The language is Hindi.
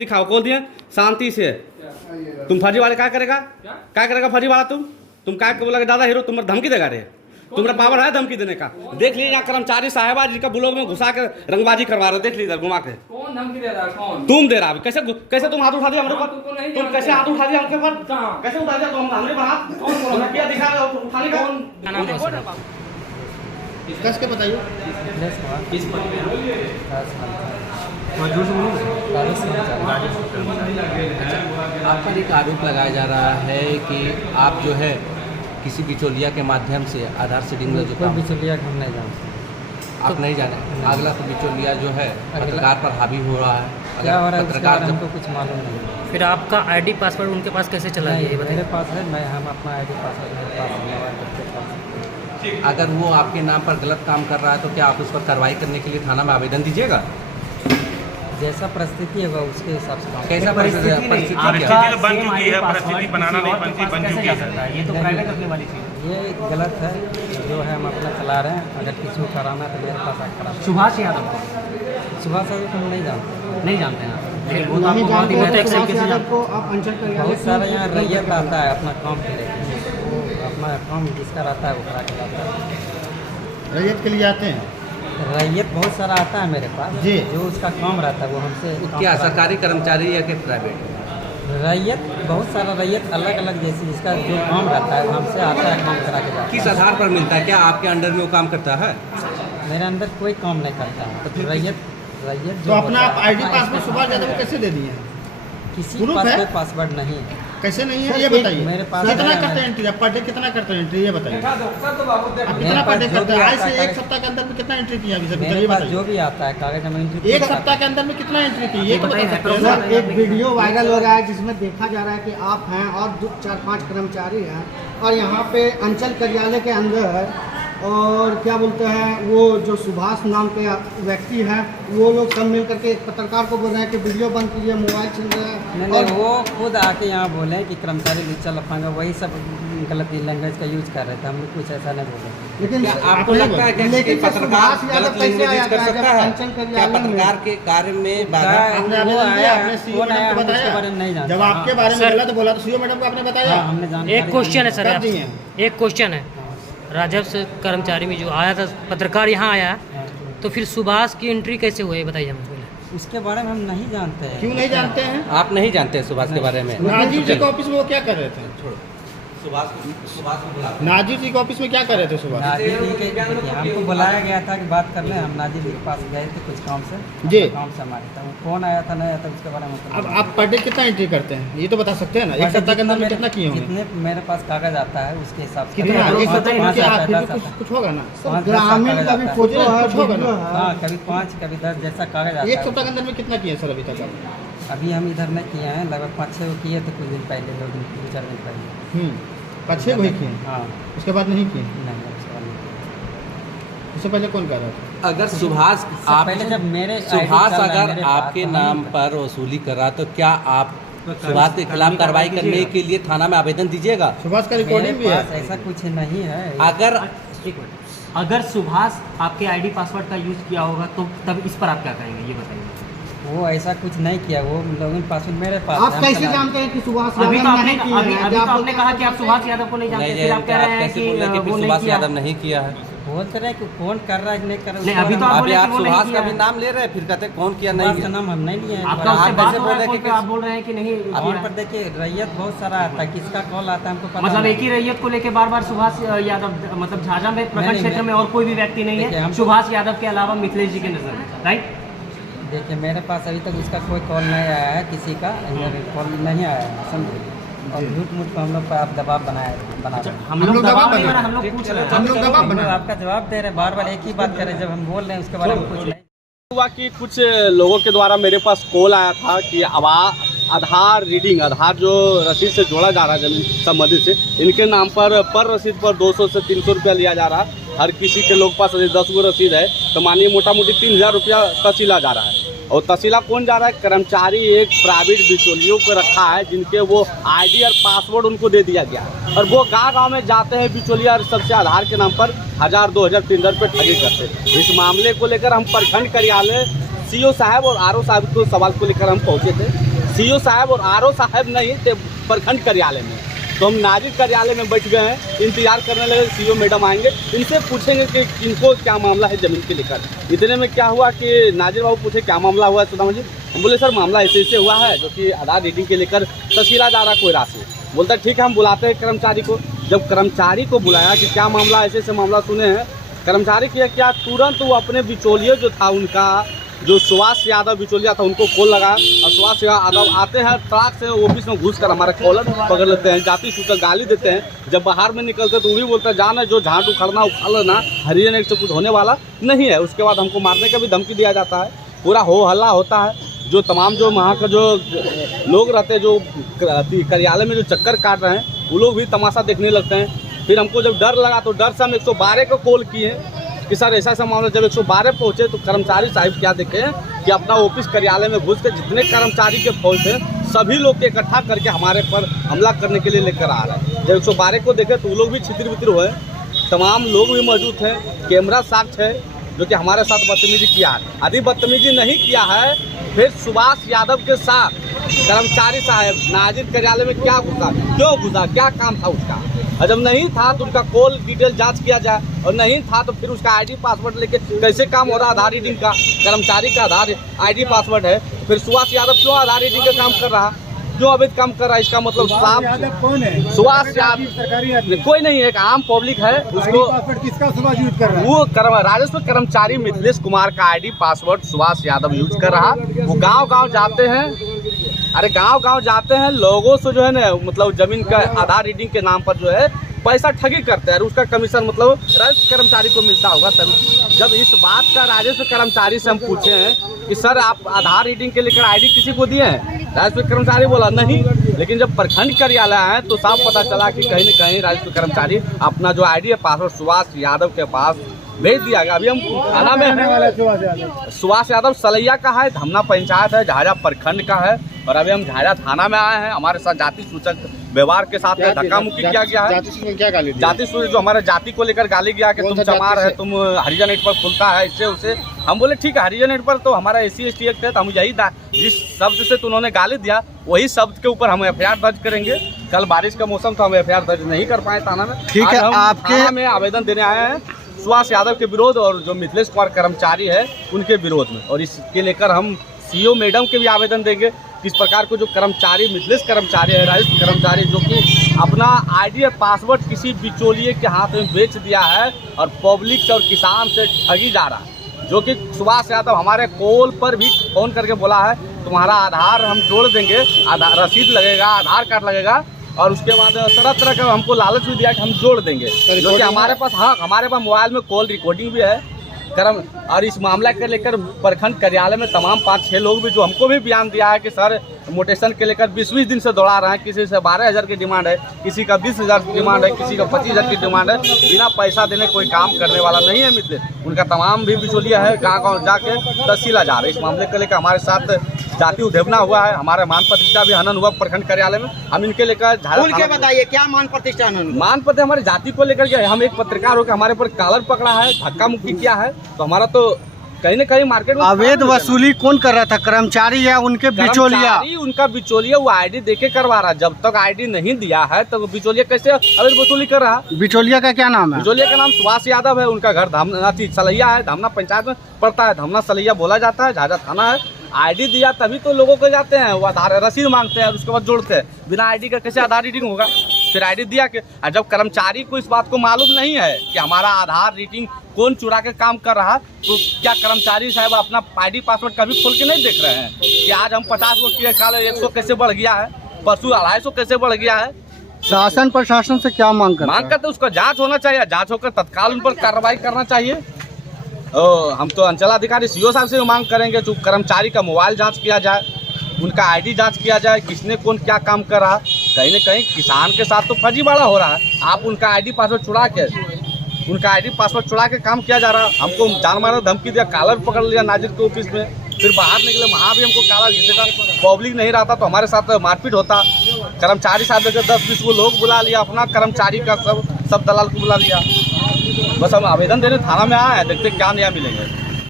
दिखाओ खोल दिए शांति से। तुम फर्जी वाले क्या करेगा फर्जी वाला तुम क्या बोला दादा हीरो तुम धमकी देगा रे? तुम्हारा पावर है धमकी देने का? देख लीजिए यहाँ कर्मचारी साहबा जी का ब्लॉग में घुसा के रंगबाजी करवा रहे हो। देख लीजिए घुमा के। कौन धमकी दे रहा है? कौन? तुम दे रहा है। कैसे तुम हाथ उठा दिया हमरे पर? तुम कैसे हाथ उठा दिया हमके पर? कैसे उठा दिया तुम हमरे पर हाथ? कौन क्या दिखा रहे हो उठाने का? कस के बताइए। किस पद पे आप पर एक आरोप लगाया जा रहा है कि आप जो है किसी बिचौलिया के माध्यम से आधार सीडिंग में जो कोई बिचौलिया हम नहीं जानते। आप नहीं जाने अगला तो बिचौलिया जो है पत्रकार पर हावी हो रहा है। क्या हो रहा है पत्रकार हमको कुछ मालूम नहीं। फिर आपका आईडी पासवर्ड उनके पास कैसे चला गया ये मेरे बताइए? पास है, मैं हम अपना आईडी पासवर्ड मेरे पास है, मोबाइल के पास। अगर वो आपके नाम पर गलत काम कर रहा है तो क्या आप उस पर कार्रवाई करने के लिए थाना में आवेदन दीजिएगा? जैसा परिस्थिति होगा उसके हिसाब से। कैसा परिस्थिति परिस्थिति तो बन चुकी है, परिस्थिति बनाना नहीं बन चुकी है। ये तो प्राइवेट रखने वाली चीज। ये गलत है जो है, हम अपना चला रहे हैं। अगर किसी को कराना है तो मेरे पास आकर करा। सुभाष यादव सुबह से हम नहीं जानते। नहीं जानते हैं वो तो आपको बहुत ही बहुत सारा यहाँ रैयत आता है अपना काम के लिए। वो अपना काम जिसका रहता है वो करा के लाता है। रैयत के लिए आते हैं। रैयत बहुत सारा आता है मेरे पास जी। जो उसका काम रहता है वो हमसे क्या सरकारी कर्मचारी या कि प्राइवेट? रैयत बहुत सारा रैयत अलग अलग जैसे जिसका जो काम रहता है वो हमसे आता है, काम करा के जाता किस आधार पर मिलता है? क्या आपके अंडर में वो काम करता है? है। मेरे अंदर कोई काम नहीं करता है। तो रैयत तो अपना आप आईडी पासवर्ड सुभाष यादव को कैसे दे दिए हैं? किसी प्रूफ के पास है? कोई पासवर्ड नहीं है। कैसे नहीं है ये बताइए। मेरे पास कितना है। करते हैं एंट्री? आप पर डे कितना करते हैं एंट्री ये बताइए। आप मेरे कितना पर डे पास जो करते भी हैं? आज आता से है एक सप्ताह के अंदर में कितना एंट्री किया अभी सर मेरे ये पास बताइए। जो भी आता है कागज हम एंट्री एक सप्ताह के अंदर में कितना एंट्री की ये तो बता सकते हैं सर, ना? एक वीडियो वायरल हो रहा है जिसमें देखा जा रहा है कि आप हैं और 4-5 कर्मचारी हैं और यहाँ पे अंचल कार्यालय के अंदर और क्या बोलते हैं वो जो सुभाष नाम के व्यक्ति हैं वो लोग सब मिल करके एक पत्रकार को बोल रहे हैं कि वीडियो बंद कीजिए, मोबाइल चल रहा है। नहीं, वो खुद आके यहाँ बोले कि कर्मचारी लुच्चा लफांगा वही सब गलत लैंग्वेज का यूज कर रहे थे। हम लोग कुछ ऐसा नहीं बोले। लेकिन क्या आपको लगता है कि लेकिन पत्रकार सुभाष यादव गलत कैसे लैंग्वेज आया यूज कर था सकता जब है? अंचल क्या कार्यालय में? पत्रकार के कार्य में बाधा? आपने वो आवेदन दिया, आया आपने है, सीओ कौन मैडम आया को हम उसके बताया? बारे में नहीं जानते। जब आपके बारे में बोला तो बोला तो सीओ मैडम को आपने बताया? हाँ, हमने जानकारी एक क्वेश्चन है सर कब आपसे। दिए? एक क्वेश्चन है, राजस्व कर्मचारी में जो आया था पत्रकार यहाँ आया तो फिर सुभाष की एंट्री कैसे हुई बताइए हमें पहले। उसके बारे में हम नहीं जानते हैं। क्यों नहीं जानते हैं? आप नहीं जानते हैं सुभाष के बारे में? नाजिर जी के ऑफिस में वो क्या कर रहे थे? सुभाष को बुला नाजिर जी के ऑफिस में क्या कर रहे थे सुबह? नाजिर जी के हमको बुलाया गया था कि बात करने। हम नाजिर जी के पास गए थे कुछ काम से। जी। अपने काम से हमारे था वो कौन आया था नहीं आया था उसके बारे में अब आप पर डे कितना एंट्री करते हैं ये तो बता सकते हैं ना? एक सप्ताह के अंदर में कितना किए होंगे? जितने मेरे पास कागज आता है उसके हिसाब से। कितना? एक सप्ताह में 5 क्या आता है, फिर 10 भी आता है। कुछ होगा ना? 5-10 ग्रामीण कागज का भी आता है। फोटो है, कुछ होगा ना? वीडियो है। हाँ, कभी 5 कभी 10 जैसा कागज आता एक है। सप्ताह के अंदर में कितना किए सर अभी तक आप? अभी हम इधर नहीं किए हैं, लगभग 5-6 किए थे कुछ दिन पहले, 2-4 दिन पहले। 5-6 वही किए, हाँ, उसके बाद नहीं किए? नहीं उसके बाद नहीं। उससे पहले कौन कर रहा था? अगर सुभाष इससे आप पहले जब मेरे सुभाष ID चल रहा है अगर मेरे पास, आपके तो नाम हम- पर वसूली कर रहा तो क्या आप सुभाष के खिलाफ कार्रवाई करने के लिए थाना में आवेदन दीजिएगा? सुभाष का मेरे रिकॉर्डिंग भी पास है। ऐसा कुछ नहीं है। अगर एक मिनट, अगर सुभाष आपके आईडी पासवर्ड का यूज किया होगा तो तब इस पर आप क्या कहेंगे ये बताइए। वो ऐसा कुछ नहीं किया, वो लॉगिन पासवर्ड मेरे पास आप है, हम कैसे चला- जानते हैं कि सुभाष अभी तो यादव आपने नहीं किए हैं? अभी तो आप आपने कहा कि आप सुभाष यादव को नहीं जानते, नहीं फिर आप कह रहे हैं कैसे कि बोल रहे हैं कि वो फिर नहीं सुभाष किया। यादव नहीं किया है? बोलते रहे कि कौन कर रहा है कि नहीं कर रहा है, नहीं, उसके अभी तो बारे में आप अभी बोले आप कि वो नहीं सुभाष का किया भी है। नाम ले रहे हैं फिर कहते हैं कौन किया सुभाष नहीं का है? नाम हम नहीं लिए हैं। आपका आप उससे कैसे बात बोल हो रहा रहे है हैं फोन पे, आप बोल रहे हैं कि नहीं फोन पर देखिए रैयत बहुत सारा आता है, किसका कॉल आता है हमको पता मतलब नहीं। एक ही रैयत को लेके बार बार सुभाष यादव मतलब झाझा में प्रखंड नहीं, क्षेत्र में और कोई भी व्यक्ति नहीं देखिए, है हम- सुभाष यादव के अलावा मिथिलेश जी के नजर में, राइट? देखिए मेरे पास अभी तक उसका कोई कॉल नहीं आया है, किसी का कॉल नहीं आया है, समझे। और झूठ मूठ को हम लोग पर आप दबाव बना रहे हैं। हम लोग दबाव नहीं बना, हम लोग पूछ रहे हैं। हम लोग दबाव हम लोग बना आपका जवाब दे रहे हैं, बार बार एक ही बात कर रहे हैं। जब हम बोल रहे हैं उसके बारे में कुछ नहीं। हुआ कि कुछ लोगों के द्वारा मेरे पास कॉल आया था कि आधार रीडिंग, आधार जो रसीद से जोड़ा जा रहा है जमीन संबंधित से, इनके नाम पर रसीद पर 200 से 300 रुपया लिया जा रहा है। हर किसी के लोग पास 10 गो रसीद है तो मानिए मोटा मोटी 3000 रुपया तसीला जा रहा है। और तसीला कौन जा रहा है? कर्मचारी एक प्राइवेट बिचौलियों को रखा है जिनके वो आईडी और पासवर्ड उनको दे दिया गया है और वो गांव में जाते हैं बिचौलिया और सबसे आधार के नाम पर 1000, 2000, 3000 रुपये ठगी करते हैं। इस मामले को लेकर हम प्रखंड कार्यालय सीओ साहब और आरओ साहब को सवाल को लेकर हम पहुंचे थे। सीओ साहब और आरओ साहब नहीं थे प्रखंड कार्यालय में, तो हम नाजिर कार्यालय में बैठ गए हैं, इंतजार करने लगे सीओ मैडम आएंगे, इनसे पूछेंगे कि इनको क्या मामला है ज़मीन के लेकर। इतने में क्या हुआ कि नाजिर बाबू पूछे क्या मामला हुआ है सुदामा जी। हम बोले सर मामला ऐसे हुआ है जो कि आधार रीडिंग के लेकर तहसीला जा रहा कोई राशि। बोलता ठीक है हम बुलाते हैं कर्मचारी को। जब कर्मचारी को बुलाया कि क्या मामला, ऐसे मामला सुने हैं, कर्मचारी किया क्या, तुरंत वो अपने बिचौलिए जो था उनका, जो सुभाष यादव बिचौलिया था, उनको कॉल लगा और सुभाष यादव आते हैं ट्रक से ऑफिस में घुस कर हमारा कॉलर पकड़ लेते हैं, जाति सूचक गाली देते हैं। जब बाहर में निकलते तो वो भी बोलते हैं जाना जो झाड़ उखड़ना उखाड़ लेना, हरिजन एक्ट से कुछ होने वाला नहीं है। उसके बाद हमको मारने का भी धमकी दिया जाता है, पूरा हो हल्ला होता है। जो तमाम जो वहाँ का जो लोग रहते हैं, जो कार्यालय में जो चक्कर काट रहे हैं, वो लोग भी तमाशा देखने लगते हैं। फिर हमको जब डर लगा तो डर से हम 112 को कॉल किए कि सर ऐसा ऐसा मामला। जब 112 पहुँचे तो कर्मचारी साहब क्या देखे कि अपना ऑफिस कार्यालय में घुस के जितने कर्मचारी के फौज थे सभी लोग के इकट्ठा करके हमारे पर हमला करने के लिए लेकर आ रहा है। जब 112 को देखे तो वो लोग भी छितिर-बितिर हुए, तमाम लोग भी मौजूद थे, कैमरा साक्ष्य है जो कि हमारे साथ बदतमीजी किया है। यदि बदतमीजी नहीं किया है फिर सुभाष यादव के साथ कर्मचारी साहब नाजिर कार्यालय में क्या घुसा, क्यों घुसा, क्या काम था उसका, और जब नहीं था तो उनका कॉल डिटेल जांच किया जाए, और नहीं था तो फिर उसका आईडी पासवर्ड लेके कैसे काम हो रहा। आधार रीडिंग का कर्मचारी का आधार आईडी पासवर्ड है, फिर सुभाष यादव क्यों आधार रीडिंग का काम कर रहा, क्यों अवैध काम कर रहा है। इसका मतलब साफ कौन है? सुभाष यादव सरकारी आदमी कोई नहीं है, एक आम पब्लिक है। उसको किसका सुभाष यूज कर रहा है? वो राजस्व कर्मचारी मिथिलेश कुमार का ID password Subhash Yadav use कर रहा। वो गांव-गांव जाते हैं, अरे गांव-गांव जाते हैं, लोगों से जो है ना मतलब जमीन का आधार रीडिंग के नाम पर जो है पैसा ठगी करते हैं, और उसका कमीशन मतलब राजस्व कर्मचारी को मिलता होगा। तभी जब इस बात का राजस्व कर्मचारी से हम पूछे हैं कि सर आप आधार रीडिंग के लेकर आईडी किसी को दिए हैं, राजस्व कर्मचारी बोला नहीं। लेकिन जब प्रखंड कार्यालय आए तो साफ पता चला कि कहीं न कहीं राजस्व कर्मचारी अपना जो आईडी है पासवर्ड सुभाष यादव के पास भेज दिया गया। अभी हम थाना में हैं, सुभाष यादव सलैया का है, धमना पंचायत है, झाझा प्रखंड का है, और अभी हम झाझा थाना में आए हैं। हमारे साथ जाति सूचक व्यवहार के साथ धक्का मुक्की किया गया है। जाति सूचक जो हमारे जाति को लेकर गाली गया कि तुम चमार है, तुम हरिजन एक्ट पर खुलता है, इससे उसे। हम बोले ठीक है हरिजन एक्ट पर तो हमारा SC ST एक्ट है, तो हम यही जिस शब्द से उन्होंने गाली दिया वही शब्द के ऊपर हम FIR दर्ज करेंगे। कल बारिश का मौसम था, हम FIR दर्ज नहीं कर पाए थाना में। ठीक है, आपके थाना में आवेदन देने आए हैं सुभाष यादव के विरोध और जो मिथिलेश कुमार कर्मचारी है उनके विरोध में, और इसके लेकर हम CO मैडम के भी आवेदन देंगे। किस प्रकार को जो कर्मचारी मिथिलेश कर्मचारी है, राजस्व कर्मचारी जो कि अपना आईडी और पासवर्ड किसी बिचौलिए के हाथ में बेच दिया है और पब्लिक और किसान से ठगी जा रहा है, जो कि सुभाष यादव हमारे कॉल पर भी फ़ोन करके बोला है तुम्हारा आधार हम जोड़ देंगे, आधार रसीद लगेगा, आधार कार्ड लगेगा, और उसके बाद तरह तरह का हमको लालच भी दिया कि हम जोड़ देंगे। जो कि हमारे पास हमारे पास मोबाइल में कॉल रिकॉर्डिंग भी है और इस मामला के लेकर प्रखंड कार्यालय में तमाम 5-6 लोग भी जो हमको भी बयान दिया है कि सर मोटेशन के लेकर 20-20 दिन से दौड़ा रहे हैं। किसी से 12,000 की डिमांड है, किसी का 20,000 की डिमांड है, किसी का 25,000 की डिमांड है। बिना पैसा देने कोई काम करने वाला नहीं है मित्र। उनका तमाम भी बिचौलिया है, गाँव-गाँव जाके तहसीला जा रहे। इस मामले को लेकर हमारे साथ जाति उद्देवना हुआ है, हमारे मान प्रतिष्ठा भी हनन हुआ प्रखंड कार्यालय में। हम इनके लेकर बताइए क्या मान प्रतिष्ठा हनन? मान प्रतिष्ठा हमारी जाति को लेकर के हम एक पत्रकार होकर हमारे पर कॉलर पकड़ा है, धक्का मुक्की किया है, तो हमारा तो कहीं न कहीं मार्केट में अवैध वसूली कौन कर रहा था, कर्मचारी या उनके बिचौलिया? उनका बिचौलिया वो आईडी देके करवा रहा। जब तक आईडी नहीं दिया है तो बिचौलिया कैसे अवैध वसूली कर रहा? बिचौलिया का क्या नाम है? बिचौलिया का नाम सुभाष यादव है, उनका घर धामना सलैया है, धामना पंचायत में पड़ता है, धामना सलैया बोला जाता है, झाझा थाना है। आईडी दिया तभी तो लोगों को जाते हैं, वो आधार रसीद मांगते हैं, उसके बाद जोड़ते हैं। बिना आईडी का कैसे आधार रीडिंग होगा? फिर आईडी दिया के जब कर्मचारी को इस बात को मालूम नहीं है कि हमारा आधार रीडिंग कौन चुरा के काम कर रहा, तो क्या कर्मचारी साहब अपना आईडी पासवर्ड कभी खोल के नहीं देख रहे हैं कि आज हम 50 को किए, कल 100 कैसे बढ़ गया है, परसों 250 कैसे बढ़ गया है? शासन प्रशासन से क्या मांग करते उसका जांच होना चाहिए, जांच होकर तत्काल उन पर कार्रवाई करना चाहिए। हम तो अंचलाधिकारी CO साहब से मांग करेंगे जो कर्मचारी का मोबाइल जांच किया जाए, उनका आईडी जांच किया जाए, किसने कौन क्या काम कर रहा। कहीं न कहीं किसान के साथ तो फर्जीवाड़ा हो रहा है। आप उनका आईडी पासवर्ड चुरा के काम किया जा रहा है। हमको जान मारा धमकी दिया, कॉलर पकड़ लिया नाजिर के ऑफिस में, फिर बाहर निकले वहाँ भी हमको कॉलर घिसेगा। पब्लिक नहीं रहता तो हमारे साथ मारपीट होता। कर्मचारी साहब ने 10-20 को लोग बुला लिया, अपना कर्मचारी का सब दलाल को बुला लिया। बस हम आवेदन देने थाना में आए हैं, देखते क्या नया मिलेंगे।